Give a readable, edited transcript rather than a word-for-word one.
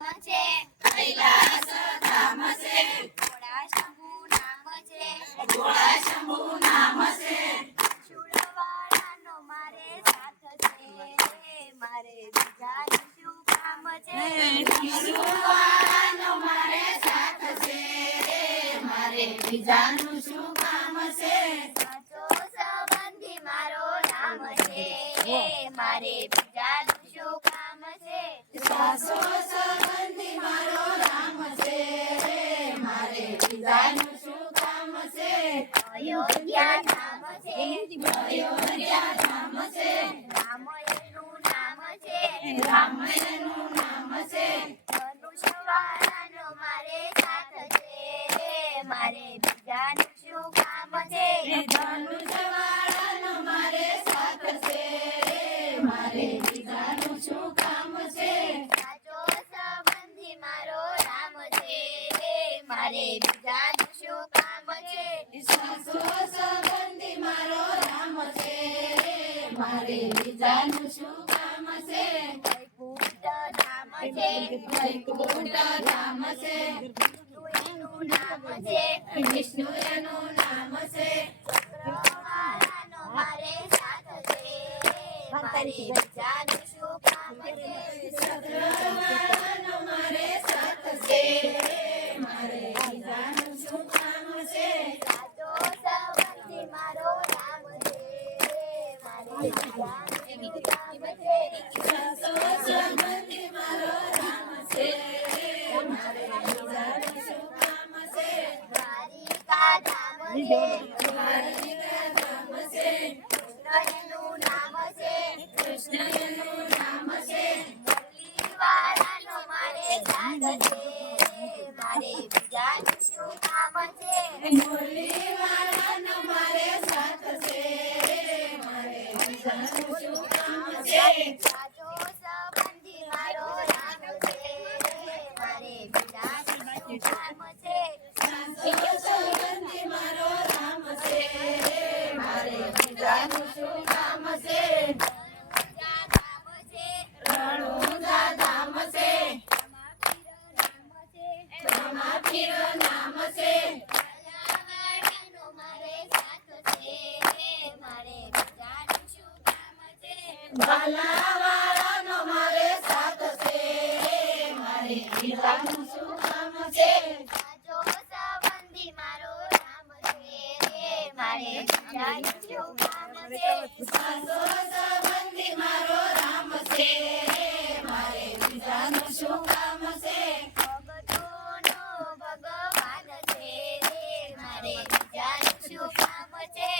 છે કૈલાસ ધામ છે ભોળા શંભુ નામ છે ભોળા શંભુ નામ છે શૂળવાળાનો મારે સાથ છે મારે બીજાનું શું કામ છે શૂળવાળાનો મારે સાથ છે મારે બીજાનું શું કામ છે સાચો સંબંધી મારો નામ છે મારે બીજાનું શું કામ છે સાચો સંબંધી મારો નામ છે મારે બીજાનું શું કામ છે અયોધ્યા ધામ છે અયોધ્યા ધામ છે રામયનું નામ છે રામયનું નામ છે ધનુષવાળાનો મારે સાથ છે મારે બીજાનું શું કામ છે ધનુષવાળાનો મારે સાથ છે મારે બીજાનું શું કામ છે સાચો સંબંધી મારો રામ છે મારે બીજાનું શું કામ છે સાચો સંબંધી મારો રામ છે મારે બીજાનું શું કામ છે વૈકુંઠ ધામ છે વૈકુંઠ ધામ છે વિષ્ણુનું નામ છે વિષ્ણુનું નામ છે ચક્રવાળાનો મારે સાથ છે મારે બીજાનું શું કામ છે ચક્રવાળાનો મારે સાથ છે મારે બીજાનું શું કામ છે સાચો સંબંધી મારો રામ છે મારે બીજાનું કામ છે સાચો સંબંધી મારો રામ છે મારે બીજાનું શું કામ છે દ્વારિકા ધામ છે દ્વારિકા ધામ છે કૃષ્ણનું નામ છે કૃષ્ણનું નામ છે મુરલીવાળાનો મારે સાથ છે મારે બીજાનું શું કામ છે મુરલીવાળાનો મારે સાથ છે મારે બીજાનું શું કામ છે સાચો સંબંધી મારો રામ છે મારે બીજાનું શું કામ છે સાચો સંબંધી મારો રામ છે મારે બીજાનું શું કામ છે રણુજા ધામ છે રમાપીર નામ છે ભલાવાળાનો મારે સાથ છે મારે બીજાનું શું કામ છે ભલાવાળાનો મારે સાથ છે મારે બીજાનું શું કામ છે સાચો સંબંધી મારો રામ છે મારે બીજાનું શું કામ છે સાચો સંબંધી મારો રામ છે મારે બીજાનું શું કામ છે ભગતોનો ભગવાન છે મારે બીજાનું શું કામ છે